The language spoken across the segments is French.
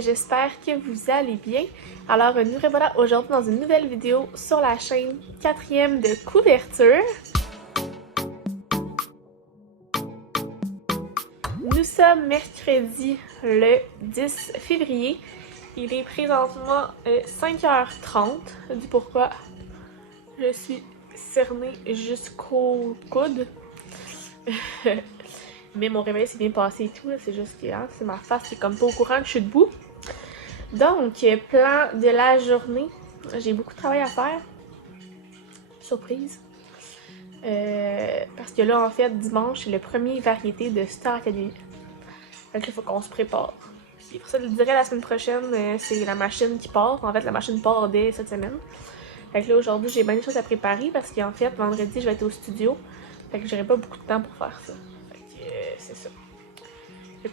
j'espère que vous allez bien. Alors nous revoilà aujourd'hui dans une nouvelle vidéo sur la chaîne 4e de couverture. Nous sommes mercredi le 10 février. Il est présentement 5h30, du pourquoi je suis cernée jusqu'au coude. Mais mon réveil s'est bien passé et tout, c'est juste que hein, c'est ma face qui est comme pas au courant que je suis debout. Donc, plan de la journée. J'ai beaucoup de travail à faire. Surprise. Parce que là, en fait, dimanche, c'est le premier variété de Star Academy. Donc, il faut qu'on se prépare. Puis pour ça, je le dirais la semaine prochaine, c'est la machine qui part. En fait, la machine part dès cette semaine. Fait que là, aujourd'hui, j'ai bien des choses à préparer parce qu'en fait, vendredi, je vais être au studio. Fait que j'aurai pas beaucoup de temps pour faire ça. Fait que c'est ça.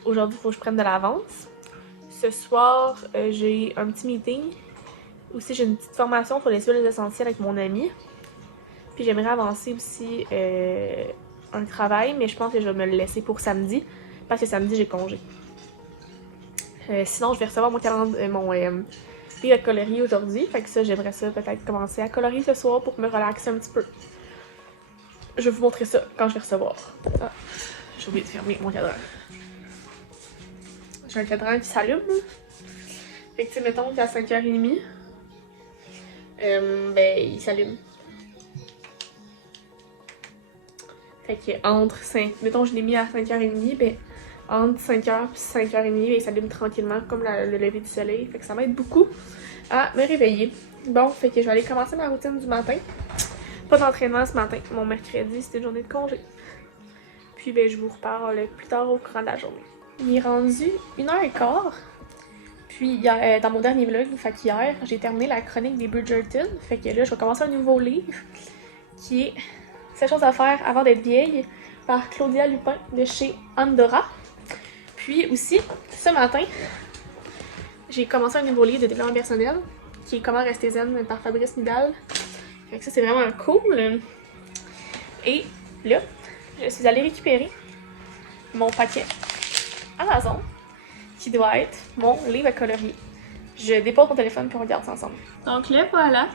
Aujourd'hui, il faut que je prenne de l'avance. Ce soir, j'ai un petit meeting. Aussi, j'ai une petite formation sur les huiles essentielles avec mon ami. Puis j'aimerais avancer aussi un travail, mais je pense que je vais me le laisser pour samedi. Parce que samedi, j'ai congé. Sinon, je vais recevoir mon calendrier, mon livre à coloris aujourd'hui. Fait que ça, j'aimerais ça peut-être commencer à colorier ce soir pour me relaxer un petit peu. Je vais vous montrer ça quand je vais recevoir. Ah, j'ai oublié de fermer mon cadran. J'ai un cadran qui s'allume. Fait que, tu sais, mettons qu'à 5h30, ben, il s'allume. Fait que entre 5... Mettons, je l'ai mis à 5h30, ben, entre 5h et 5h30, ben, il s'allume tranquillement, comme le lever du soleil. Fait que ça m'aide beaucoup à me réveiller. Bon, fait que je vais aller commencer ma routine du matin. Pas d'entraînement ce matin. Mon mercredi, c'était une journée de congé. Puis, ben, je vous reparle plus tard au courant de la journée. Il est rendu 1h15. Puis, dans mon dernier vlog, fait qu'hier, j'ai terminé la chronique des Bridgerton. Fait que là, je vais commencer un nouveau livre qui est 7 choses à faire avant d'être vieille par Claudia Lupin de chez Andorra. Puis aussi, ce matin, j'ai commencé un nouveau livre de développement personnel qui est Comment rester zen par Fabrice Midal. Fait que ça, c'est vraiment cool. Et là, je suis allée récupérer mon paquet Amazon qui doit être mon livre à colorier. Je dépose mon téléphone pour regarder ça ensemble. Donc là, voilà.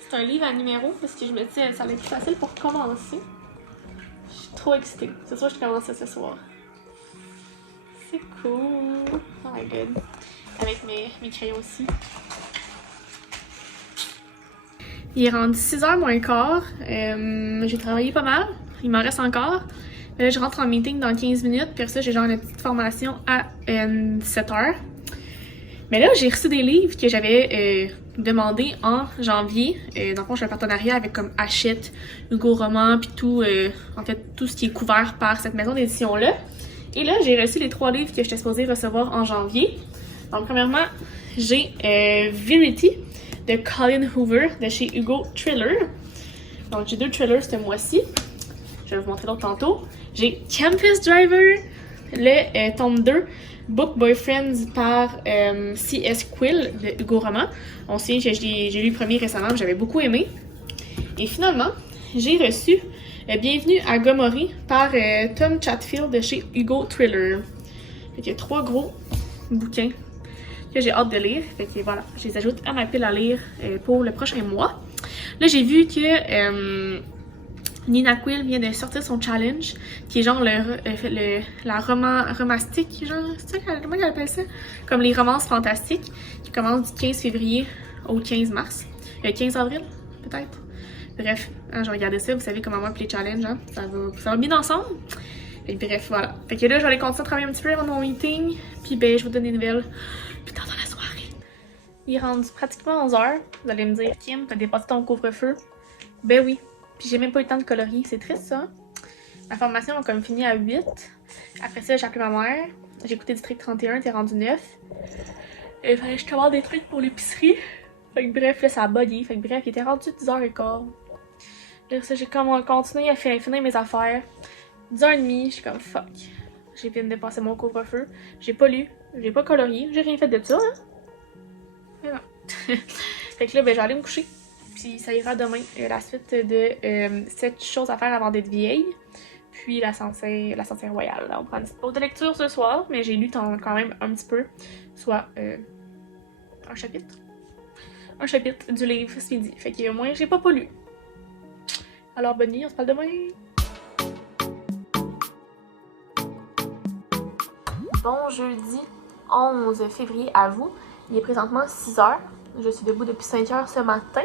C'est un livre à numéro parce que je me dis ça va être plus facile pour commencer. Je suis trop excitée. C'est sûr que je commence ça ce soir. C'est cool. Oh my god. Avec mes crayons aussi. Il est rendu 6h moins quart. J'ai travaillé pas mal. Il m'en reste encore. Mais là, je rentre en meeting dans 15 minutes. Puis ça, j'ai genre une petite formation à 7h. Mais là, j'ai reçu des livres que j'avais demandé en janvier. Dans le fond, j'ai un partenariat avec comme Hachette, Hugo Roman, puis tout, en fait, tout ce qui est couvert par cette maison d'édition-là. Et là, j'ai reçu les 3 livres que j'étais supposée recevoir en janvier. Donc, premièrement, j'ai Verity de Colin Hoover de chez Hugo Thriller. Donc, j'ai 2 thrillers ce mois-ci. Je vais vous montrer l'autre tantôt. J'ai Campus Driver, le tome 2, Book Boyfriends par C.S. Quill de Hugo Roman. On sait que j'ai lu le premier récemment, j'avais beaucoup aimé. Et finalement, j'ai reçu Bienvenue à Gomorrah par Tom Chatfield de chez Hugo Thriller. Fait qu'il y a 3 gros bouquins que j'ai hâte de lire. Fait que voilà, je les ajoute à ma pile à lire pour le prochain mois. Là, j'ai vu que Nina Quill vient de sortir son challenge, qui est genre la romastique, genre, c'est ça comment elle appelle ça? Comme les romances fantastiques, qui commence du 15 février au 15 mars. 15 avril, peut-être. Bref, hein, je vais regarder ça, vous savez comment moi les challenges, hein? Ça va bien ensemble. Et bref, voilà. Fait que là, je vais aller continuer à travailler un petit peu avant mon meeting, puis ben, je vous donne des nouvelles plus tard dans la soirée. Il est rendu pratiquement 11h. Vous allez me dire, Kim, t'as dépassé ton couvre-feu? Ben oui. Puis j'ai même pas eu le temps de colorier, c'est triste ça. Ma formation a comme fini à 8. Après ça, j'ai appelé ma mère. J'ai écouté District 31, t'es rendu 9. Et fallait que je commande des trucs pour l'épicerie. Fait que bref, là ça a bugué. Fait que bref, il était rendu 10h15. Là ça, j'ai continué à finir mes affaires. 10h30, je suis comme fuck. J'ai fini de passer mon couvre-feu. J'ai pas lu, j'ai pas colorié, j'ai rien fait de ça. Hein? Mais bon. Fait que là, ben, je vais aller me coucher. Puis ça ira demain, la suite de 7 choses à faire avant d'être vieille. puis la Sensei Royale. Là, on prend une petite pause de lecture ce soir, mais j'ai lu quand même un petit peu, soit un chapitre du livre ce midi. Fait que moi, j'ai pas lu. Alors bonne nuit, on se parle demain! Bon jeudi 11 février à vous. Il est présentement 6h. Je suis debout depuis 5h ce matin.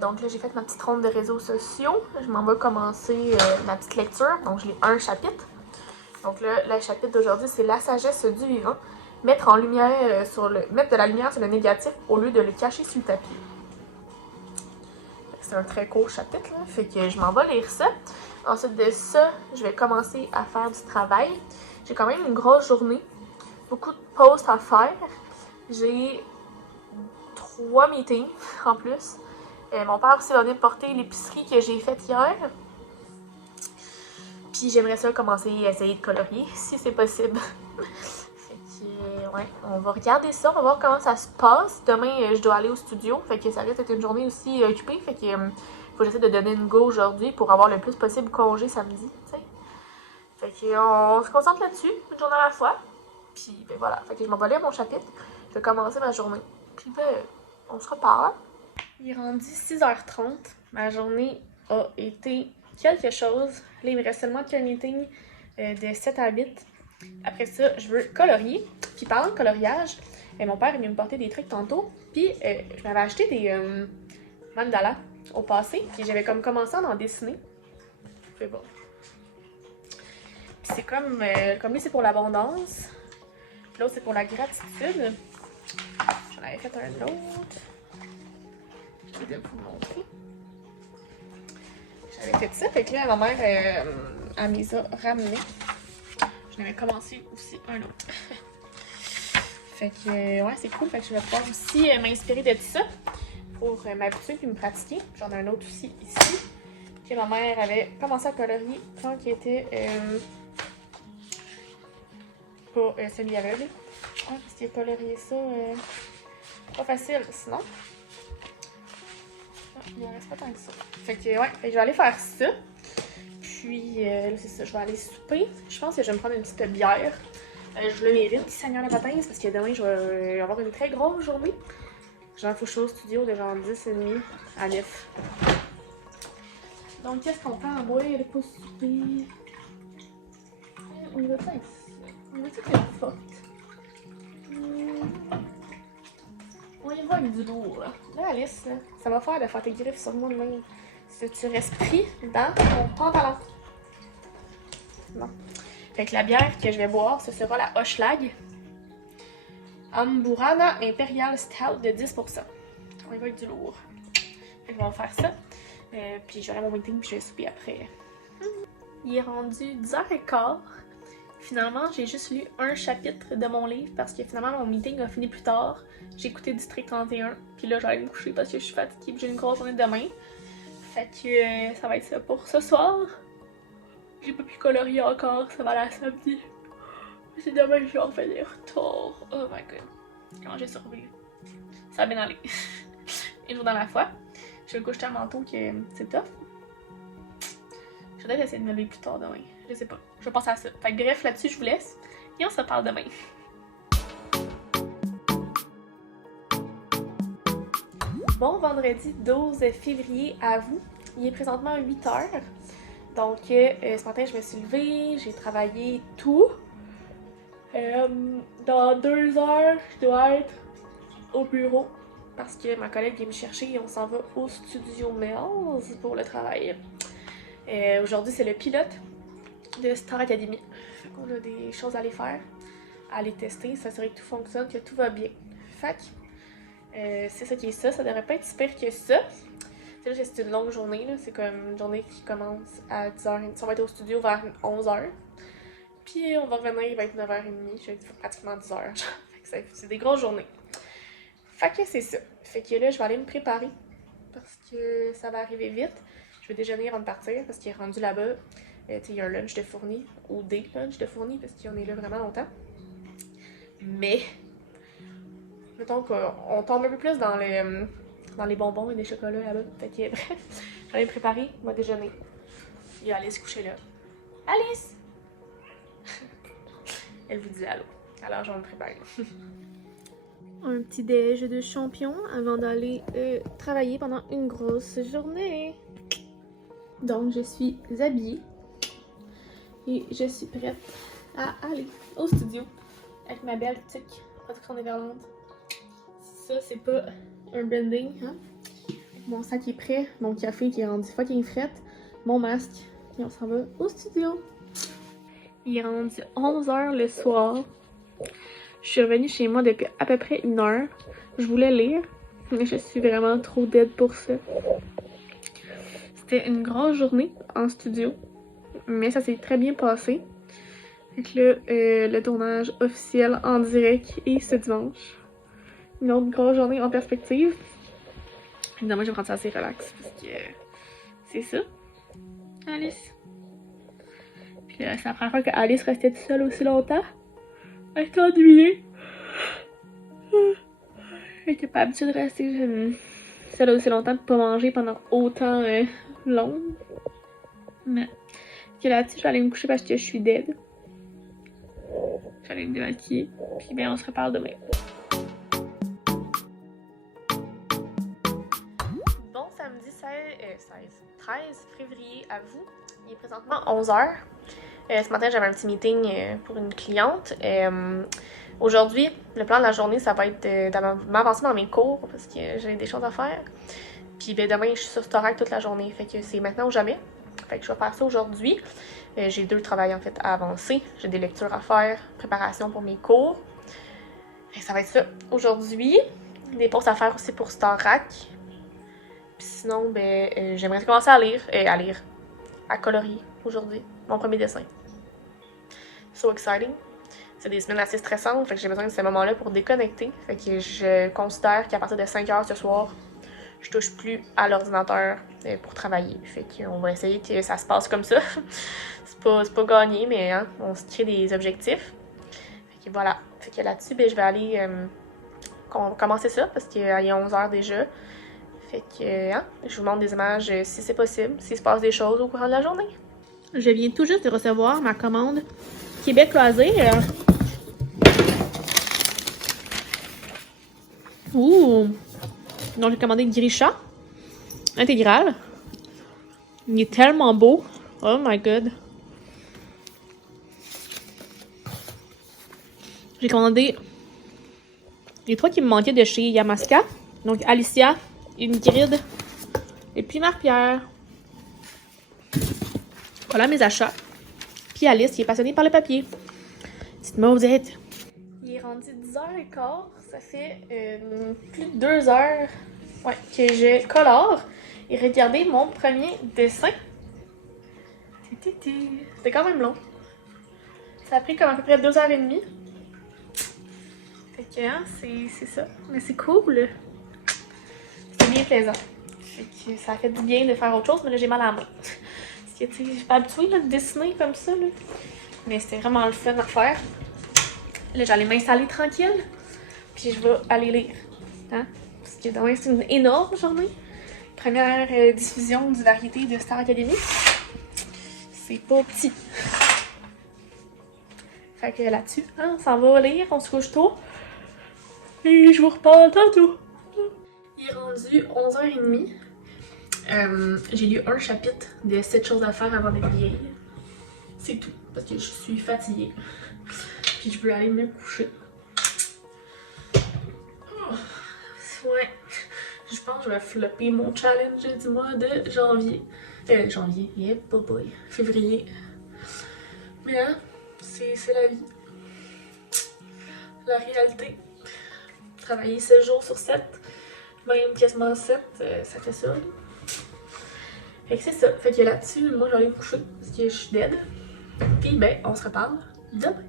Donc là, j'ai fait ma petite ronde de réseaux sociaux. Je m'en vais commencer ma petite lecture. Donc, je lis un chapitre. Donc là, le chapitre d'aujourd'hui, c'est la sagesse du vivant. Mettre de la lumière sur le négatif au lieu de le cacher sous le tapis. C'est un très court chapitre, là. Fait que je m'en vais lire ça. Ensuite de ça, je vais commencer à faire du travail. J'ai quand même une grosse journée. Beaucoup de posts à faire. J'ai 3 meetings en plus. Mon père aussi va venir porter l'épicerie que j'ai faite hier. Puis j'aimerais ça commencer à essayer de colorier, si c'est possible. Fait que, ouais, on va regarder ça, on va voir comment ça se passe. Demain, je dois aller au studio, fait que ça risque d'être une journée aussi occupée. Fait que faut que j'essaie de donner une go aujourd'hui pour avoir le plus possible congé samedi, tu sais. Fait que on se concentre là-dessus, une journée à la fois. Puis ben voilà, fait que je m'en vais lire mon chapitre. Je vais commencer ma journée. Puis ben, on se reparle. Il est rendu 6h30. Ma journée a été quelque chose. Là, il me reste seulement qu'un meeting de 7 à 8. Après ça, je veux colorier. Puis parlant de coloriage, mon père est venu me porter des trucs tantôt. Puis je m'avais acheté des mandalas au passé. Puis j'avais comme commencé à en dessiner. C'est bon. Puis c'est comme lui, c'est pour l'abondance. L'autre, c'est pour la gratitude. J'en avais fait un autre. Je vais vous montrer. J'avais fait ça, fait que là, ma mère, elle me les a ramenés. J'en avais commencé aussi un autre. Fait que, ouais, c'est cool. Fait que je vais pouvoir aussi m'inspirer de ça pour m'habituer puis me pratiquer. J'en ai un autre aussi ici. Que ma mère avait commencé à colorier quand elle était pas semi-aveugle. Ouais, parce qu'il a colorié ça pas facile sinon. Il en reste pas tant que ça. Fait que, ouais, fait que je vais aller faire ça. Puis, c'est ça, je vais aller souper. Je pense que je vais me prendre une petite bière. Je le mérite, Seigneur de Patins, parce que demain, je vais avoir une très grosse journée. Genre, il faut que je sois au studio de genre 10h30 à 9. Donc, qu'est-ce qu'on prend à boire pour souper? On y va pas ici. On va-tu que la forte? On y va avec du lourd, là. Là, Alice, là, ça va faire de faire tes griffes sur moi de même. Si tu restes pris dans ton pantalon. Bon. Fait que la bière que je vais boire, ce sera la Hochlag Amburana Imperial Stout de 10%. On y va avec du lourd. Fait que on va faire ça. Puis je vais aller à mon meeting puis je vais souper après. Il est rendu 10h15. Finalement, j'ai juste lu un chapitre de mon livre parce que finalement, mon meeting a fini plus tard. J'ai écouté District 31, puis là, j'allais me coucher parce que je suis fatiguée et j'ai une grosse journée demain. Fait que ça va être ça pour ce soir. J'ai pas pu colorier encore, ça va la samedi. C'est demain que je vais en finir tard. Oh my god. Comment j'ai survécu? Ça va bien aller. Une jour dans la fois. Je vais coucher un manteau que c'est tough. Je vais peut-être essayer de me lever plus tard demain. Je sais pas. Je vais penser à ça. Fait que bref, là-dessus, je vous laisse. Et on se reparle demain. Bon vendredi 12 février à vous. Il est présentement 8h. Donc, ce matin, je me suis levée, j'ai travaillé tout. Dans 2 heures, je dois être au bureau parce que ma collègue vient me chercher et on s'en va au Studio Mills pour le travail. Aujourd'hui, c'est le pilote de Star Academy. On a des choses à aller faire, à aller tester, s'assurer que tout fonctionne, que tout va bien. Fait que, c'est ça qui est ça. Ça devrait pas être si pire que ça. C'est juste que c'est une longue journée, là. C'est comme une journée qui commence à 10h. On va être au studio vers 11h. Puis on va revenir vers 9h30. Je vais être pratiquement 10h. Fait que c'est des grosses journées. Fait que c'est ça. Fait que là, je vais aller me préparer. Parce que ça va arriver vite. Je vais déjeuner avant de partir parce qu'il est rendu là-bas. Il y a un lunch de fourni. Ou des lunchs de fourni parce qu'on est là vraiment longtemps. Mais, mettons qu'on tombe un peu plus dans les bonbons et les chocolats là-bas. Fait que bref, je vais aller me préparer, on va déjeuner. Il va aller se coucher là. Alice! Elle vous dit allô. Alors, je vais me préparer. Un petit déj de champion avant d'aller travailler pendant une grosse journée. Donc, je suis habillée et je suis prête à aller au studio avec ma belle tique Production Néerlande. Ça, c'est pas un branding, hein? Mon sac est prêt, mon café qui est rendu fucking fret, mon masque, et on s'en va au studio. Il est rendu 11h le soir. Je suis revenue chez moi depuis à peu près 1 heure. Je voulais lire, mais je suis vraiment trop dead pour ça. C'était une grosse journée en studio, mais ça s'est très bien passé. Donc là, le tournage officiel en direct est ce dimanche. Une autre grosse journée en perspective. Évidemment, je vais prendre ça assez relax parce que c'est ça. Alice. Puis là, c'est la première fois que Alice restait toute seule aussi longtemps. Elle était ennuyée. Elle était pas habituée de rester seule aussi longtemps pour pas manger pendant autant long. Mais que là-dessus, je vais aller me coucher parce que je suis dead. Je vais aller me démaquiller. Puis bien, on se reparle demain. Bon samedi 13 février à vous. Il est présentement 11h. Ce matin, j'avais un petit meeting pour une cliente. Aujourd'hui, le plan de la journée, ça va être de m'avancer dans mes cours parce que j'ai des choses à faire. Puis ben, demain, je suis sur Storac toute la journée. Fait que c'est maintenant ou jamais. Fait que je vais faire ça aujourd'hui. J'ai 2 travails en fait à avancer. J'ai des lectures à faire, préparation pour mes cours. Fait que ça va être ça aujourd'hui. Des pauses à faire aussi pour Storac. Puis sinon, ben, j'aimerais commencer à lire, à colorier aujourd'hui. Mon premier dessin. So exciting. C'est des semaines assez stressantes, fait que j'ai besoin de ces moments-là pour déconnecter. Fait que je considère qu'à partir de 5h ce soir, je touche plus à l'ordinateur pour travailler. Fait qu'on va essayer que ça se passe comme ça. c'est pas gagné, mais hein, on se crée des objectifs. Fait que voilà. Fait que là-dessus, ben, je vais aller commencer ça parce qu'il est 11h déjà. Fait que hein, je vous montre des images si c'est possible, s'il se passe des choses au courant de la journée. Je viens tout juste de recevoir ma commande Québec Loisirs. Ouh! Donc j'ai commandé Grisha intégral. Il est tellement beau. Oh my god. J'ai commandé les 3 qui me manquaient de chez Yamaska. Donc Alicia, Ingrid et puis Marie-Pierre. Voilà mes achats. Puis Alice qui est passionnée par le papier. Petite maudite. Il est rendu 10h15. Ça fait plus de 2 heures que je colore et regardez mon premier dessin. C'était quand même long. Ça a pris comme à peu près 2h30. Fait que hein, c'est ça. Mais c'est cool. C'est bien plaisant. Fait que ça fait du bien de faire autre chose, mais là j'ai mal à la main. Parce que tu sais, je suis pas habituée là, de dessiner comme ça. Là. Mais c'était vraiment le fun à faire. Là j'allais m'installer tranquille. Puis je vais aller lire. Hein? Parce que demain c'est une énorme journée. Première diffusion du variété de Star Academy. C'est pas petit. Fait que là-dessus, hein, on s'en va lire, on se couche tôt. Et je vous reparle tantôt. Il est rendu 11h30. J'ai lu un chapitre de 7 choses à faire avant d'être vieille. C'est tout, parce que je suis fatiguée. Puis je veux aller me coucher. Oh, ouais. Je pense que je vais flopper mon challenge du mois de janvier. Janvier, yeah, boy. Février. Mais hein, c'est la vie. La réalité. Travailler 7 jours sur 7, même quasiment 7, ça fait ça. Fait que c'est ça. Fait que là-dessus, moi je vais aller me coucher parce que je suis dead. Puis ben, on se reparle demain.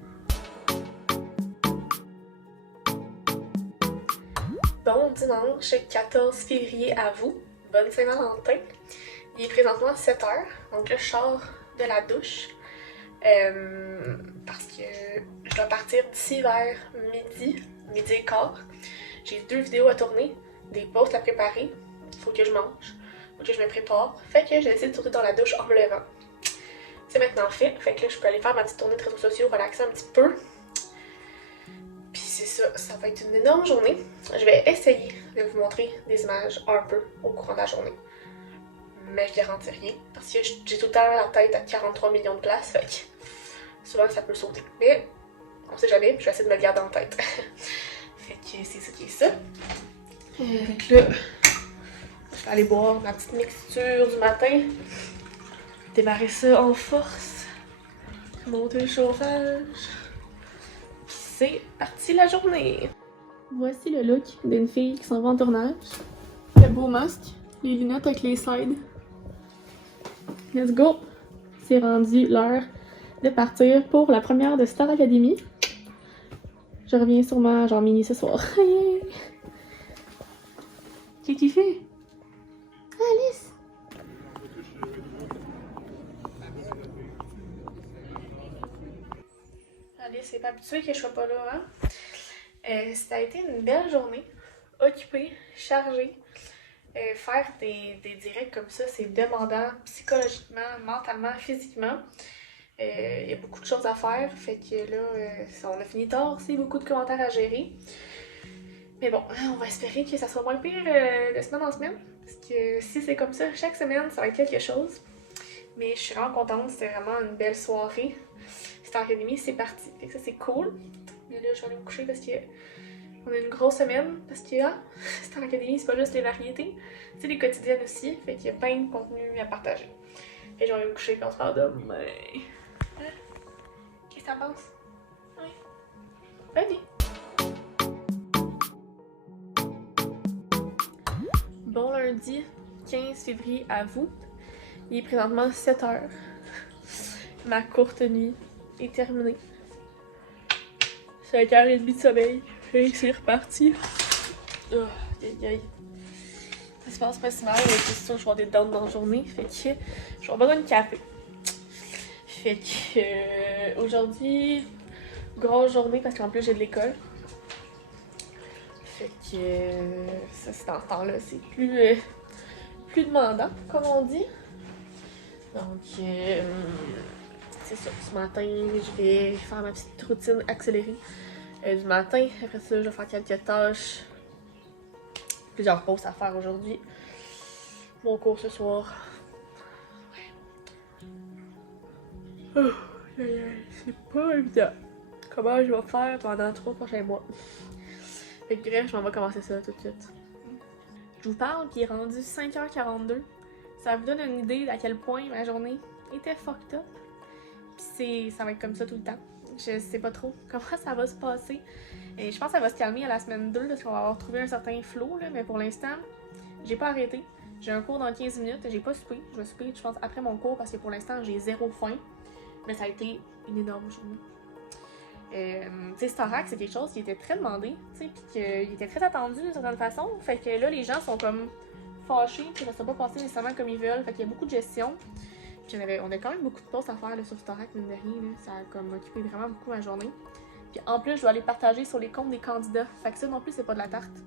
Bon dimanche 14 février à vous. Bonne Saint-Valentin. Il est présentement 7h. Donc là, je sors de la douche. Parce que je dois partir d'ici vers midi et quart. J'ai 2 vidéos à tourner, des posts à préparer. Faut que je mange, faut que je me prépare. Fait que j'ai décidé de tourner dans la douche en me levant. c'est maintenant fait. Fait que là, je peux aller faire ma petite tournée de réseaux sociaux, relaxer un petit peu. Puis c'est ça, ça va être une énorme journée. Je vais essayer de vous montrer des images un peu au courant de la journée. Mais je garantis rien, parce que j'ai tout le temps la tête à 43 millions de places, fait que souvent ça peut sauter. Mais on sait jamais, je vais essayer de me le garder en tête. Fait que c'est ça qui est ça. Fait que là, je vais aller boire ma petite mixture du matin. Démarrer ça en force. Monter le chauffage. Puis c'est parti la journée. Voici le look d'une fille qui s'en va en tournage. Le beau masque, les lunettes avec les sides. Let's go! C'est rendu l'heure de partir pour la première de Star Academy. Je reviens sûrement genre minuit ce soir. Qu'est-ce qu'il fait? Alice! Alice n'est pas habituée que je sois pas là, hein? Ça a été une belle journée, occupée, chargée. Faire des directs comme ça, c'est demandant psychologiquement, mentalement, physiquement. Il y a beaucoup de choses à faire, fait que là, on a fini tard, c'est beaucoup de commentaires à gérer. Mais bon, on va espérer que ça soit moins pire de semaine en semaine, parce que si c'est comme ça, chaque semaine, ça va être quelque chose. Mais je suis vraiment contente, c'était vraiment une belle soirée. Star Academy, c'est parti, fait que ça c'est cool. Mais là, je vais aller me coucher parce que on a une grosse semaine, parce que Star Academy, c'est pas juste les variétés, c'est les quotidiennes aussi, fait qu'il y a plein de contenu à partager. Et je vais aller me coucher quand on se parle demain. Hein? Qu'est-ce que t'en penses? Oui. Vas-y. Bon lundi 15 février à vous. Il est présentement 7h. Ma courte nuit est terminée. 5h30 de sommeil. Et c'est reparti. Oh, aïe. Ça se passe pas si mal, mais c'est sûr que je vais avoir des downs dans la journée. Fait que je vais avoir besoin de café. Fait que aujourd'hui, grosse journée parce qu'en plus j'ai de l'école. Fait que ça, c'est dans ce temps-là, c'est plus demandant, comme on dit. Donc, c'est ça. Ce matin, je vais faire ma petite routine accélérée du matin. Après ça, je vais faire quelques tâches. Plusieurs pauses à faire aujourd'hui. Mon cours ce soir. Ouais. Oh, c'est pas évident. Comment je vais faire pendant 3 prochains mois. Fait que bref, je m'en vais commencer ça tout de suite. Je vous parle, puis il est rendu 5h42. Ça vous donne une idée à quel point ma journée était fucked up. Puis ça va être comme ça tout le temps. Je sais pas trop comment ça va se passer. Et je pense que ça va se calmer à la semaine 2 parce qu'on va avoir trouvé un certain flow, là, mais pour l'instant, j'ai pas arrêté. J'ai un cours dans 15 minutes, j'ai pas soupé. Je vais souper, je pense, après mon cours parce que pour l'instant, j'ai zéro faim. Mais ça a été une énorme journée. Tu sais, Starac, c'est quelque chose qui était très demandé, tu sais, puis qu'il était très attendu d'une certaine façon. Fait que là, les gens sont comme fâchés que ça soit pas passé nécessairement comme ils veulent. Fait qu'il y a beaucoup de gestion. Puis on a quand même beaucoup de postes à faire là, sur Starac, mine de rien. Là. Ça a comme occupé vraiment beaucoup ma journée. Puis en plus, je dois aller partager sur les comptes des candidats. Fait que ça non plus, c'est pas de la tarte.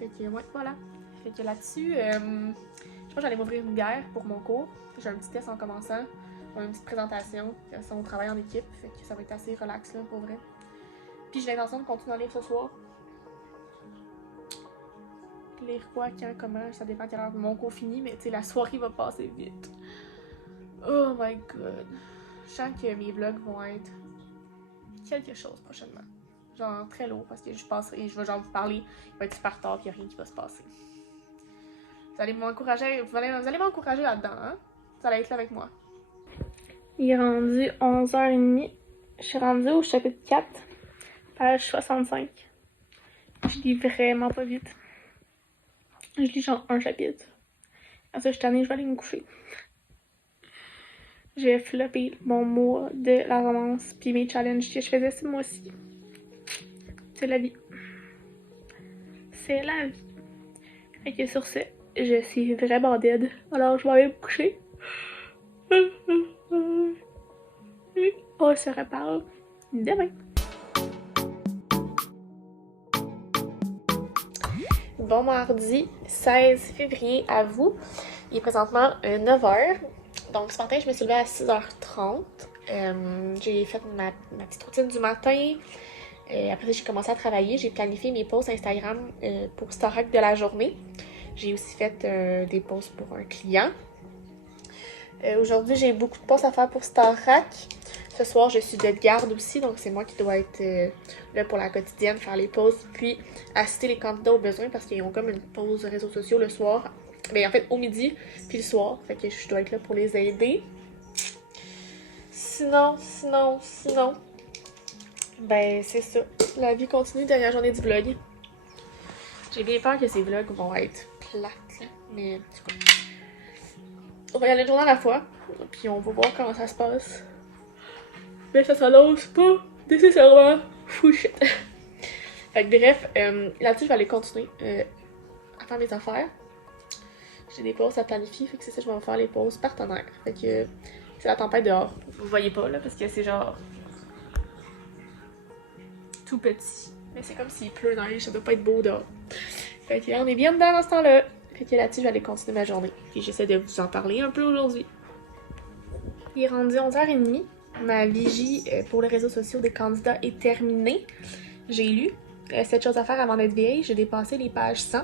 Fait que ouais, voilà. Fait que là-dessus, je pense que j'allais m'ouvrir une bière pour mon cours. J'ai un petit test en commençant. Une petite présentation, on travaille en équipe, fait que ça va être assez relax là, pour vrai. Puis j'ai l'intention de continuer à lire ce soir. Lire quoi, quand, comment, ça dépend à quelle heure mon cours finit, mais tu sais, la soirée va passer vite. Oh my god. Je sens que mes vlogs vont être quelque chose prochainement. Genre très lourd parce que je vais genre vous parler, il va être super tard puis il n'y a rien qui va se passer. Vous allez m'encourager, vous allez m'encourager là-dedans, hein? Vous allez être là avec moi. Il est rendu 11h30. Je suis rendue au chapitre 4, page 65. Je lis vraiment pas vite. Je lis genre un chapitre. Après ça, je suis tannée, je vais aller me coucher. J'ai floppé mon mois de la romance puis mes challenges que je faisais ce mois-ci. C'est la vie. C'est la vie. Et que sur ce, je suis vraiment dead. Alors, je vais aller me coucher. On se reparle demain. Bon mardi 16 février à vous. Il est présentement 9h. Donc ce matin, je me suis levée à 6h30. J'ai fait ma petite routine du matin. Après ça, j'ai commencé à travailler. J'ai planifié mes posts Instagram pour Starac de la journée. J'ai aussi fait des posts pour un client. Aujourd'hui, j'ai beaucoup de posts à faire pour Starac. Ce soir, je suis de garde aussi, donc c'est moi qui dois être là pour la quotidienne, faire les posts, puis assister les candidats aux besoins parce qu'ils ont comme une pause réseaux sociaux le soir. Mais en fait, au midi, puis le soir. Fait que je dois être là pour les aider. Sinon, ben c'est ça. La vie continue, dernière journée du vlog. J'ai bien peur que ces vlogs vont être plates, là. Mais du coup, on va y aller une journée à la fois, puis on va voir comment ça se passe. Mais ça s'annonce pas nécessairement fou shit. Fait que bref, là-dessus, je vais aller continuer à faire mes affaires. J'ai des pauses à planifier, fait que c'est ça, je vais me faire les pauses partenaires. Fait que c'est la tempête dehors. Vous voyez pas là, parce que c'est genre tout petit. Mais c'est comme s'il pleut dans les, ça doit pas être beau dehors. Fait que on est bien dedans dans ce temps-là. Fait que là-dessus, je vais aller continuer ma journée. Et j'essaie de vous en parler un peu aujourd'hui. Il est rendu 11h30. Ma vigie pour les réseaux sociaux des candidats est terminée. J'ai lu 7 choses à faire avant d'être vieille. J'ai dépassé les pages 100.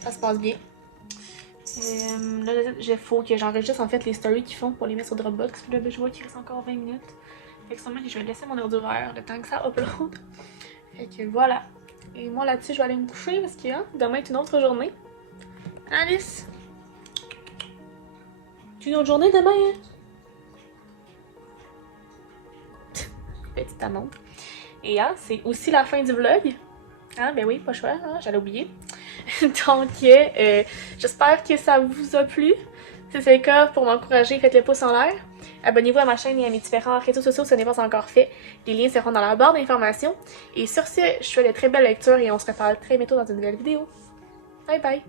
Ça se passe bien. Là, il faut que j'enregistre en fait les stories qu'ils font pour les mettre sur Dropbox. Là, je vois qu'il reste encore 20 minutes. Fait que sûrement que je vais laisser mon ordi ouvert le temps que ça upload. Fait que voilà. Et moi là-dessus, je vais aller me coucher parce que demain est une autre journée. Alice! C'est une autre journée demain, hein? Petite amende. Et c'est aussi la fin du vlog. Ah ben oui, pas choix, j'allais oublier. Donc, j'espère que ça vous a plu. Si c'est le cas, pour m'encourager, faites le pouce en l'air. Abonnez-vous à ma chaîne et à mes différents réseaux sociaux si ce n'est pas encore fait. Les liens seront dans la barre d'informations. Et sur ce, je vous souhaite de très belles lectures et on se reparle très bientôt dans une nouvelle vidéo. Bye bye!